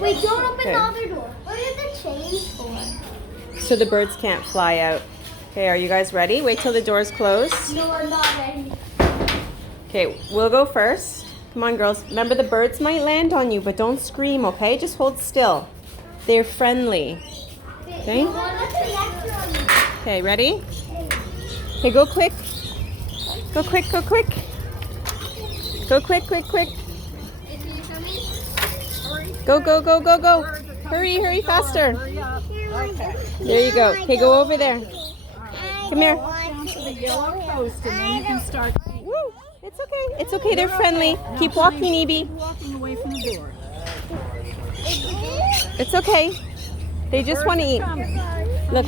Wait, don't open the other door. What is the chains for? So the birds can't fly out. Okay, are you guys ready? Wait till the doors close. No, I'm not ready. Okay, we'll go first. Come on, girls. Remember, the birds might land on you, but don't scream, okay? Just hold still. They're friendly. Okay? Okay, ready? Okay, go quick. Go quick, go quick. Go quick, quick, quick. Go, go, go, go, go. Hurry, hurry, faster. There you go. Okay, go over there. Come here. Down to the yellow post and then you can start. Woo! It's okay. It's okay. They're friendly. Keep walking, Evie. Walking away from the door. It's okay. They just want to eat. Look,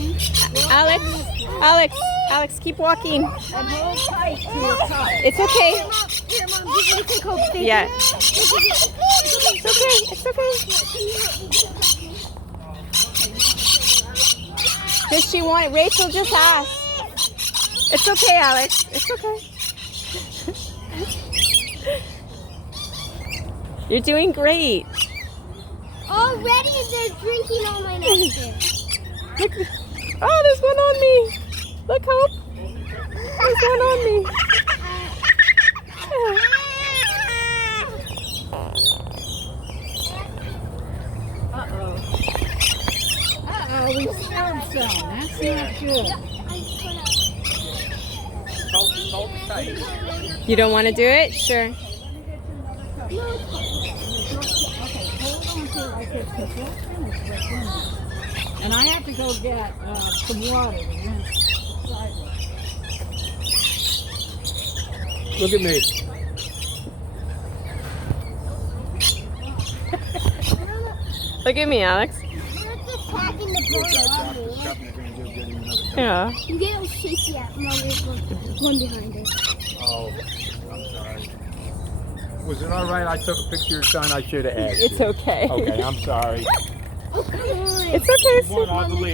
Alex, Alex, Alex, keep walking. And hold tight to your tie. It's okay. Here, Mom, give me a quick hope. Yeah. It's okay. It's okay. Does she want it? Rachel just asked. It's okay, Alex. It's okay. You're doing great. Already they're drinking all my nectar. Look. Oh, there's one on me. Look, Hope. There's one on me. Uh-oh. Uh-oh, we scared some. That's not good. You don't want to do it? Sure. Okay, hold on to it like this because we'll finish this one. And I have to go get some water to rinse sideways. Look at me. Look at me, Alex. We're just attacking the bird. Yeah. You get all shaky at Mom. There's one behind us. Oh, I'm sorry. Was it all right? I took a picture of your son. I should have asked It's you. okay. Okay, I'm sorry. Oh, come on. It's okay. Come on, I'll delete it.